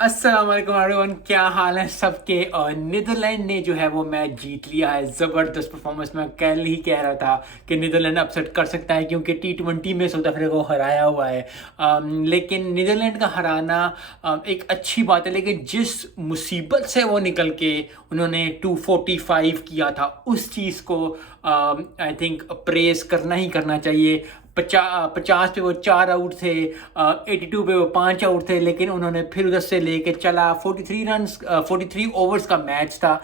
अस्सलाम वालेकुम एवरीवन, क्या हाल है सबके। और नीदरलैंड ने जो है वो मैच जीत लिया है। ज़बरदस्त परफॉर्मेंस। मैं कल ही कह रहा था कि नीदरलैंड अपसेट कर सकता है क्योंकि T20 में साउथ अफ्रीका को हराया हुआ है। लेकिन नीदरलैंड का हराना एक अच्छी बात है, लेकिन जिस मुसीबत से वो निकल के उन्होंने 245 किया था उस चीज़ को आई थिंक प्रेस करना ही करना चाहिए। 50 पे वो 4 आउट थे, 82 पे वो 5 आउट थे, लेकिन उन्होंने फिर उधर से लेके चला। 43 ओवर्स का मैच था,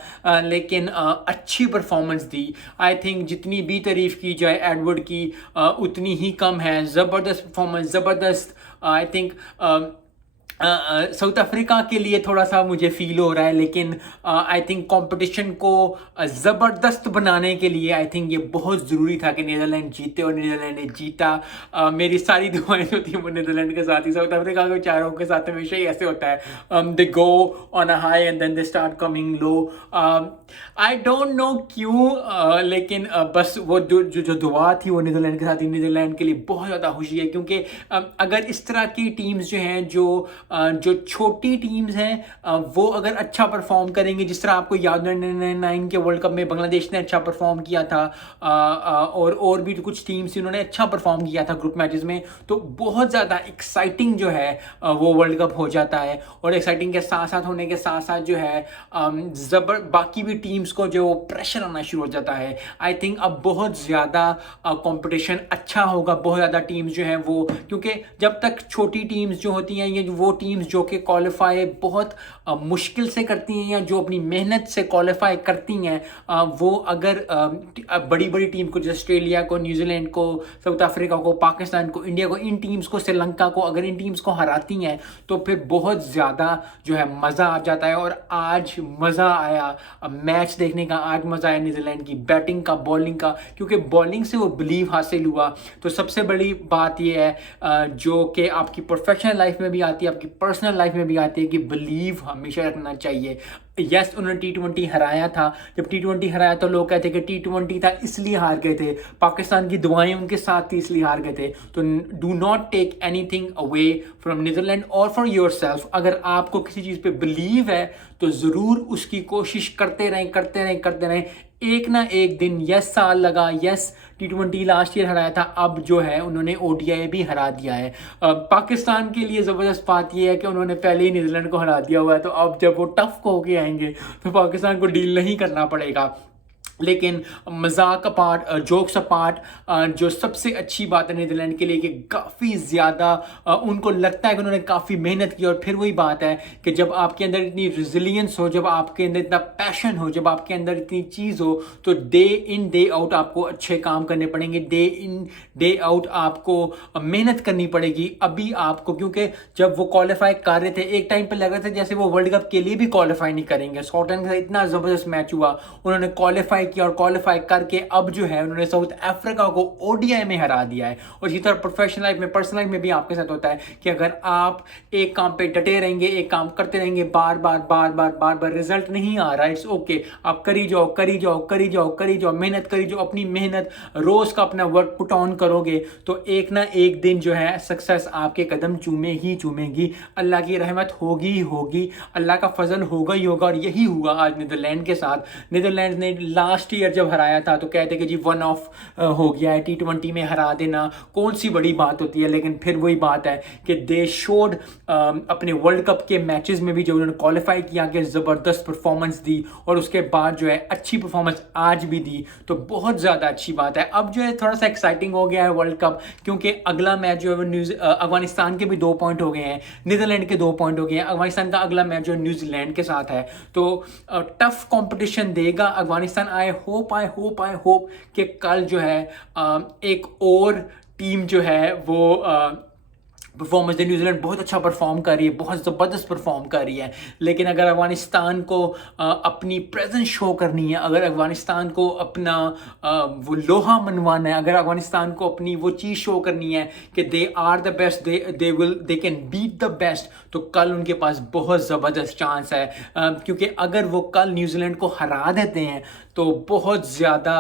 लेकिन अच्छी परफॉर्मेंस दी। आई थिंक जितनी भी तारीफ की जाए एडवर्ड की उतनी ही कम है। ज़बरदस्त परफॉर्मेंस, ज़बरदस्त। आई थिंक साउथ अफ्रीका के लिए थोड़ा सा मुझे फील हो रहा है, लेकिन आई थिंक कंपटीशन को ज़बरदस्त बनाने के लिए आई थिंक ये बहुत ज़रूरी था कि नीदरलैंड जीते, और नीदरलैंड ने जीता। मेरी सारी दुआएं जो थी वो नीदरलैंड के साथ ही। साउथ अफ्रीका के चारों के साथ हमेशा ही ऐसे होता है, they go on a high and then they start coming low. I don't know क्यों, लेकिन बस वो जो दुआ थी वो नीदरलैंड के साथ ही। नीदरलैंड के लिए बहुत ज़्यादा खुशी है क्योंकि अगर इस तरह की टीम्स जो हैं, जो छोटी टीम्स हैं, वो अगर अच्छा परफॉर्म करेंगे, जिस तरह आपको याद है 1999 के वर्ल्ड कप में बांग्लादेश ने अच्छा परफॉर्म किया था, और भी कुछ टीम्स उन्होंने अच्छा परफॉर्म किया था ग्रुप मैचेस में, तो बहुत ज़्यादा एक्साइटिंग जो है वो वर्ल्ड कप हो जाता है। और एक्साइटिंग के साथ साथ होने के साथ साथ जो है बाकी भी टीम्स को जो प्रेशर आना शुरू हो जाता है। आई थिंक अब बहुत ज़्यादा कंपटीशन अच्छा होगा, बहुत ज़्यादा टीम्स जो हैं वो, क्योंकि जब तक छोटी टीम्स जो होती हैं, ये वो टीम्स जो कि क्वालिफाई बहुत मुश्किल से करती हैं या जो अपनी मेहनत से क्वालिफाई करती हैं, वो अगर बड़ी बड़ी टीम को, जैसे ऑस्ट्रेलिया को, न्यूजीलैंड को, साउथ अफ्रीका को, पाकिस्तान को, इंडिया को, इन टीम्स को, श्रीलंका को, अगर इन टीम्स को हराती हैं तो फिर बहुत ज़्यादा जो है मज़ा आ जाता है। और आज मज़ा आया मैच देखने का, आज मज़ा आया नीदरलैंड की बैटिंग का, बॉलिंग का, क्योंकि बॉलिंग से वो बिलीव हासिल हुआ। तो सबसे बड़ी बात ये है, जो कि आपकी प्रोफेशनल लाइफ में भी आती है, आपकी पर्सनल लाइफ में भी आती है, कि बिलीव हमेशा रखना चाहिए। यस, उन्होंने T20 हराया था। जब T20 हराया तो लोग कहते कि T20 था इसलिए हार गए थे, पाकिस्तान की दुआएं उनके साथ थी इसलिए हार गए थे। तो do not take anything away from Netherland और फॉर योर सेल्फ। अगर आपको किसी चीज़ पे बिलीव है तो ज़रूर उसकी कोशिश करते रहें, करते रहें, करते रहें। एक ना एक दिन, यस साल लगा, यस T20 लास्ट ईयर हराया था, अब जो है उन्होंने ODI भी हरा दिया है। पाकिस्तान के लिए ज़बरदस्त बात यह है कि उन्होंने पहले ही न्यूजीलैंड को हरा दिया हुआ है, तो अब जब वो टफ को होके आएंगे तो पाकिस्तान को डील नहीं करना पड़ेगा। लेकिन मजाक अपार्ट, जोक्स अपार्ट, जो सबसे अच्छी बात है नीदरलैंड के लिए कि काफ़ी ज़्यादा उनको लगता है कि उन्होंने काफ़ी मेहनत की। और फिर वही बात है कि जब आपके अंदर इतनी रेजिलियंस हो, जब आपके अंदर इतना पैशन हो, जब आपके अंदर इतनी चीज़ हो, तो डे इन डे आउट आपको अच्छे काम करने पड़ेंगे, डे इन डे आउट आपको मेहनत करनी पड़ेगी। अभी आपको, क्योंकि जब वो क्वालिफाई कर रहे थे एक टाइम पर लग रहा था जैसे वो वर्ल्ड कप के लिए भी क्वालिफाई नहीं करेंगे। स्कॉटलैंड के साथ इतना ज़बरदस्त मैच हुआ, उन्होंने क्वालिफाई किया, और क्वालिफाई करके अब जो है उन्होंने साउथ अफ्रीका को ODI में हरा दिया है। और इसी तरह प्रोफेशनल लाइफ में, पर्सनल लाइफ में भी आपके साथ होता है कि अगर आप एक काम पे डटे रहेंगे, एक काम करते रहेंगे, बार बार बार बार बार बार रिजल्ट नहीं आ रहा, इट्स ओके, आप करी जाओ, करी जाओ, करी जाओ, करी जाओ, मेहनत करी जाओ, अपनी मेहनत, रोज का अपना वर्क पुट ऑन करोगे तो एक ना एक दिन जो है सक्सेस आपके कदम चूमे ही चूमेगी। अल्लाह की रहमत होगी ही होगी, अल्लाह का फजल होगा ही होगा। और यही हुआ आज नीदरलैंड के साथ। नीदरलैंड ने लास्ट ईयर जब हराया था तो कहते कि जी वन ऑफ हो गया है, T20 में हरा देना कौन सी बड़ी बात होती है। लेकिन फिर वही बात है कि दे शोड अपने वर्ल्ड कप के मैचेस में भी जब उन्होंने क्वालिफाई किया कि ज़बरदस्त परफॉर्मेंस दी, और उसके बाद जो है अच्छी परफॉर्मेंस आज भी दी, तो बहुत ज़्यादा अच्छी बात है। अब जो है थोड़ा सा एक्साइटिंग हो गया है वर्ल्ड कप, क्योंकि अगला मैच जो है अफगानिस्तान के भी 2 पॉइंट हो गए हैं, नीदरलैंड के 2 पॉइंट हो गए हैं। अफगानिस्तान का अगला मैच जो न्यूजीलैंड के साथ है, तो टफ कंपटीशन देगा अफगानिस्तान। आई होप कि कल जो है एक और टीम जो है वो परफॉर्मेंस दे। न्यूजीलैंड बहुत अच्छा परफॉर्म कर रही है, बहुत ज़बरदस्त परफॉर्म कर रही है, लेकिन अगर अफगानिस्तान को अपनी प्रेजेंस शो करनी है, अगर अफगानिस्तान को अपना वो लोहा मनवाना है, अगर अफगानिस्तान को अपनी वो चीज़ शो करनी है कि they are the best, they can beat the best, तो कल उनके पास बहुत ज़बरदस्त चांस है। क्योंकि अगर वो कल न्यूजीलैंड को हरा देते हैं तो बहुत ज़्यादा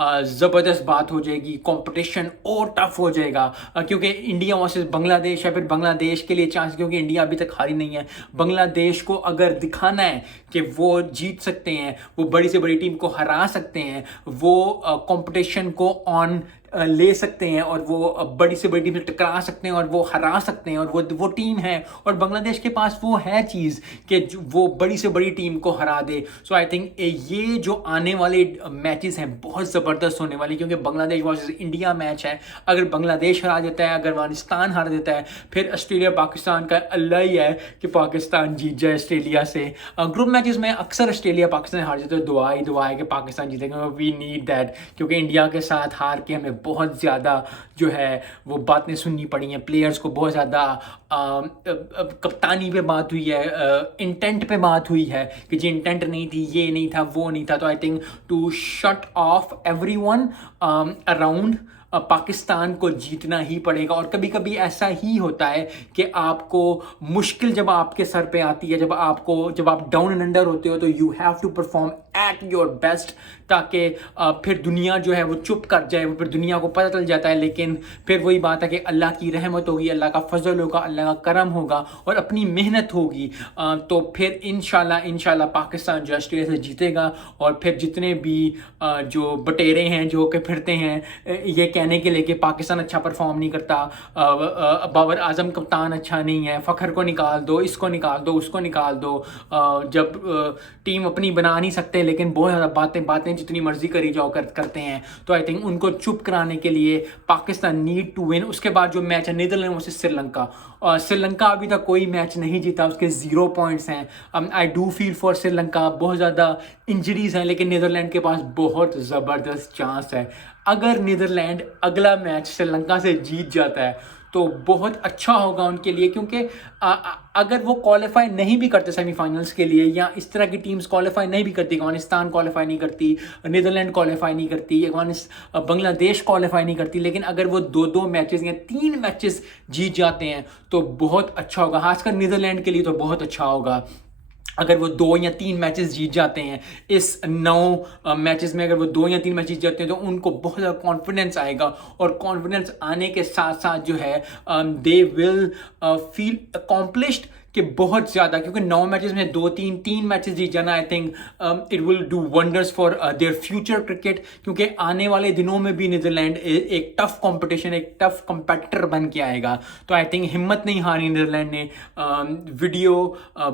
ज़बरदस्त बात हो जाएगी, कंपटीशन और टफ हो जाएगा। क्योंकि इंडिया वर्सेस बांग्लादेश बांग्लादेश या फिर बांग्लादेश के लिए चांस, क्योंकि इंडिया अभी तक हारी नहीं है। बांग्लादेश को अगर दिखाना है कि वो जीत सकते हैं, वो बड़ी से बड़ी टीम को हरा सकते हैं, वो कंपटीशन को ऑन ले सकते हैं और वो बड़ी से बड़ी टीम से टकरा सकते हैं और वो हरा सकते हैं, और वो टीम है, और बांग्लादेश के पास वो है चीज़ कि वो बड़ी से बड़ी टीम को हरा दे। सो आई थिंक ये जो आने वाले मैचेस हैं बहुत ज़बरदस्त होने वाली, क्योंकि बांग्लादेश वर्सेस इंडिया मैच है। अगर बांग्लादेश हरा देता है, अगर अफगानिस्तान हार देता है, फिर ऑस्ट्रेलिया पाकिस्तान का अल्लाह ही है कि पाकिस्तान जीत जाए ऑस्ट्रेलिया से। ग्रुप मैचेस में अक्सर ऑस्ट्रेलिया पाकिस्तान हार जाते हैं, दुआ है कि पाकिस्तान जीतेगा। वी नीड दैट, क्योंकि इंडिया के साथ हार के हमें बहुत ज़्यादा जो है वो बातें सुननी पड़ी हैं, प्लेयर्स को बहुत ज़्यादा कप्तानी पे बात हुई है, इंटेंट पे बात हुई है कि जी इंटेंट नहीं थी, ये नहीं था, वो नहीं था। तो I think to shut off everyone around Pakistan को जीतना ही पड़ेगा। और कभी कभी ऐसा ही होता है कि आपको मुश्किल जब आपके सर पे आती है, जब आप डाउन एंड अंडर होते हो, तो you have to perform at your best, ताकि फिर दुनिया जो है वो चुप कर जाए, वो फिर दुनिया को पता चल जाता है। लेकिन फिर वही बात है कि अल्लाह की रहमत होगी, अल्लाह का फजल होगा, अल्लाह का करम होगा और अपनी मेहनत होगी, तो फिर इंशाल्लाह पाकिस्तान जो ऑस्ट्रेलिया से जीतेगा। और फिर जितने भी जो बटेरे हैं जो कि फिरते हैं ये कहने के लिए कि पाकिस्तान अच्छा परफॉर्म नहीं करता, बाबर आजम कप्तान अच्छा नहीं है, फ़खर को निकाल दो, इसको निकाल दो, उसको निकाल दो, जब टीम अपनी बना नहीं सकते लेकिन बहुत ज़्यादा बातें जितनी मर्जी करी जाओ करते हैं, तो आई थिंक उनको चुप कराने के लिए पाकिस्तान नीड टू विन। उसके बाद जो मैच है नीदरलैंड वर्सेस श्रीलंका, श्रीलंका अभी तक कोई मैच नहीं जीता, उसके 0 पॉइंट्स हैं। I do feel for Sri Lanka, बहुत ज़्यादा इंजरीज हैं, लेकिन नीदरलैंड के पास बहुत ज़बरदस्त चांस है। अगर नीदरलैंड अगला मैच श्रीलंका से जीत जाता है तो बहुत अच्छा होगा उनके लिए, क्योंकि अगर वो क्वालिफाई नहीं भी करते सेमीफाइनल्स के लिए, या इस तरह की टीम्स क्वालिफाई नहीं भी करती, अफगानिस्तान क्वालिफाई नहीं करती, नीदरलैंड क्वालिफाई नहीं करती, बांग्लादेश क्वालिफाई नहीं करती, लेकिन अगर वो 2-2 मैचेस या 3 मैचेस जीत जाते हैं तो बहुत अच्छा होगा, खासकर नीदरलैंड के लिए तो बहुत अच्छा होगा। अगर वो 2 या 3 मैचेस जीत जाते हैं इस 9 मैचेस में, अगर वो 2 या 3 मैच जीत जाते हैं तो उनको बहुत ज़्यादा कॉन्फिडेंस आएगा, और कॉन्फिडेंस आने के साथ साथ जो है दे विल फील अकॉम्प्लिश्ड कि बहुत ज़्यादा, क्योंकि 9 मैचेस में 2-3 मैचेस जीत जाना, I think it will do wonders for their future cricket, क्योंकि आने वाले दिनों में भी नीदरलैंड एक टफ कंपटीशन, एक टफ कंपेटिटर बन के आएगा। तो आई थिंक हिम्मत नहीं हारी नीदरलैंड ने। वीडियो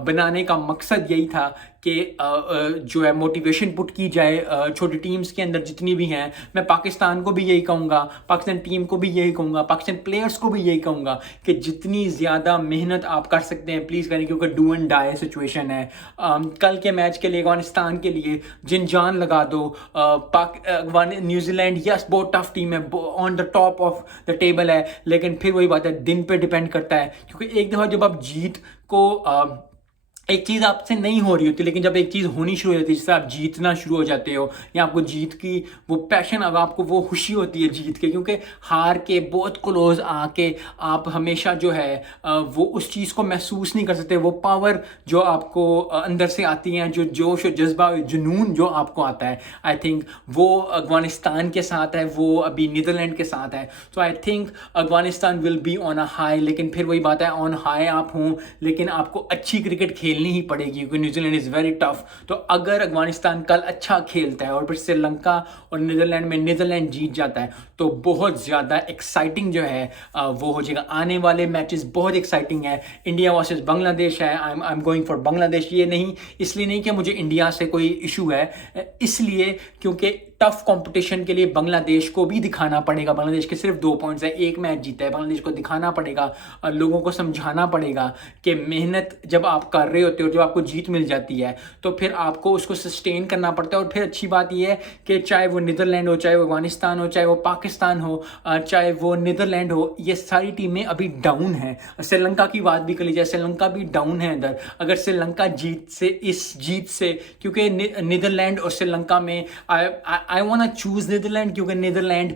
बनाने का मकसद यही था कि जो है मोटिवेशन पुट की जाए छोटी टीम्स के अंदर जितनी भी हैं। मैं पाकिस्तान को भी यही कहूँगा, पाकिस्तान टीम को भी यही कहूँगा, पाकिस्तान प्लेयर्स को भी यही कहूँगा कि जितनी ज़्यादा मेहनत आप कर सकते हैं प्लीज़ करें, क्योंकि डू एंड डाई सिचुएशन है। कल के मैच के लिए, अफगानिस्तान के लिए जिन जान लगा दो। न्यूजीलैंड यस बहुत टफ टीम है, on the top of the table है, लेकिन फिर वही बात है, दिन पे डिपेंड करता है, क्योंकि एक दफ़ा जब आप जीत को एक चीज़ आपसे नहीं हो रही होती, लेकिन जब एक चीज़ होनी शुरू हो जाती है, जिससे आप जीतना शुरू हो जाते हो, या आपको जीत की वो पैशन, अब आपको वो खुशी होती है जीत के, क्योंकि हार के बहुत क्लोज आके आप हमेशा जो है वो उस चीज़ को महसूस नहीं कर सकते। वो पावर जो आपको अंदर से आती है, जो जोश और जज्बा जुनून जो आपको आता है, आई थिंक वो अफगानिस्तान के साथ है, वो अभी नीदरलैंड के साथ है। So I think Afghanistan will be on a high, लेकिन फिर वही बात है, ऑन हाई आप हों लेकिन आपको अच्छी क्रिकेट खेलनी ही पड़ेगी, क्योंकि न्यूजीलैंड इज़ वेरी टफ। तो अगर अफगानिस्तान कल अच्छा खेलता है और फिर श्रीलंका और नीदरलैंड में नीदरलैंड जीत जाता है तो बहुत ज़्यादा एक्साइटिंग जो है वो हो जाएगा। आने वाले मैचेस बहुत एक्साइटिंग है। इंडिया वर्सेस बांग्लादेश है, I am going for Bangladesh. ये नहीं, इसलिए नहीं कि मुझे इंडिया से कोई इशू है, इसलिए क्योंकि टफ कंपटीशन के लिए बांग्लादेश को भी दिखाना पड़ेगा। बांग्लादेश के सिर्फ 2 पॉइंट्स है, 1 मैच जीता है, बांग्लादेश को दिखाना पड़ेगा, लोगों को समझाना पड़ेगा कि मेहनत जब आप कर रहे होते हो, जब आपको जीत मिल जाती है तो फिर आपको उसको सस्टेन करना पड़ता है। और फिर अच्छी बात यह है कि चाहे वो नीदरलैंड हो, चाहे वो अफगानिस्तान हो, चाहे वो पाकिस्तान हो, चाहे वो नीदरलैंड हो, ये सारी टीमें अभी डाउन हैं। श्रीलंका की बात भी कर ली जाए, श्रीलंका भी डाउन है इधर। अगर श्रीलंका इस जीत से, क्योंकि नीदरलैंड और श्रीलंका में आई वांट चूज नीदरलैंड, क्योंकि नीदरलैंड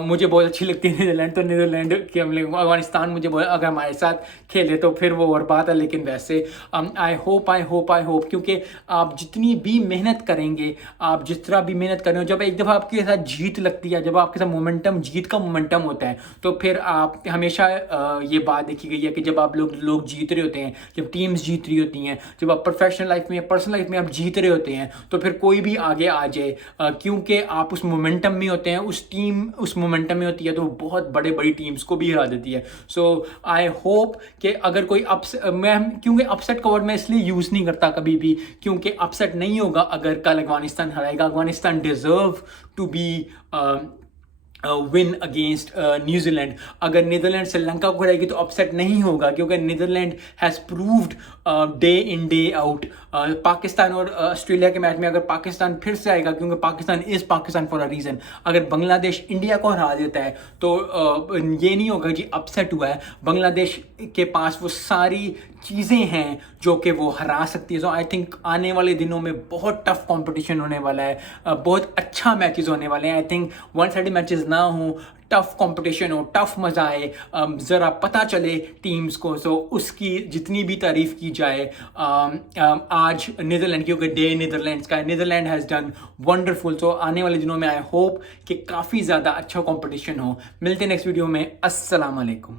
मुझे बहुत अच्छी लगती है नीदरलैंड। तो नीदरलैंड के अफगानिस्तान मुझे अगर हमारे साथ खेले तो फिर वो और बात है, लेकिन वैसे आई होप, क्योंकि आप जितनी भी मेहनत करेंगे, आप जिस तरह भी मेहनत कर रहे हो, जब एक दफ़ा आपके साथ जीत लगती है, जब आपके साथ मोमेंटम, जीत का मोमेंटम होता है, तो फिर आप हमेशा ये बात देखी गई है कि जब आप लोग जीत रहे होते हैं, जब टीम्स जीत रही होती हैं, जब आप प्रोफेशनल लाइफ में, पर्सनल लाइफ में आप जीत रहे होते हैं, तो फिर कोई भी आगे आ जाए, क्योंकि आप उस मोमेंटम में होते हैं, उस मोमेंटम में होती है, तो बहुत बड़ी टीम्स को भी हरा देती है। सो आई होप कि अगर कोई क्योंकि अपसेट का वर्ड मैं इसलिए यूज़ नहीं करता कभी भी, क्योंकि अपसेट नहीं होगा अगर कल अफगानिस्तान हराएगा। Afghanistan deserve to be win against New Zealand. अगर नीदरलैंड श्रीलंका को हराएगी तो अपसेट नहीं होगा, क्योंकि Netherlands has proved day in day out. Pakistan और ऑस्ट्रेलिया के मैच में अगर पाकिस्तान फिर से आएगा, क्योंकि Pakistan is Pakistan for a reason, अगर बांग्लादेश इंडिया को हरा देता है तो ये नहीं होगा जी अपसेट हुआ है। बांग्लादेश के पास वो सारी चीज़ें हैं जो कि वो हरा सकती है। सो आई थिंक आने वाले दिनों में बहुत टफ कंपटीशन होने वाला है, बहुत अच्छा मैचेस होने वाले हैं। I think one sided matches ना हो, टफ कंपटीशन हो, टफ मज़ा आए, ज़रा पता चले टीम्स को। सो उसकी जितनी भी तारीफ़ की जाए आज नीदरलैंड, क्योंकि डे नीदरलैंड्स का, नीदरलैंड हैज़ डन वंडरफुल। सो आने वाले दिनों में आई होप कि काफ़ी ज़्यादा अच्छा कंपटीशन हो। मिलते हैं नेक्स्ट वीडियो में। अस्सलाम वालेकुम।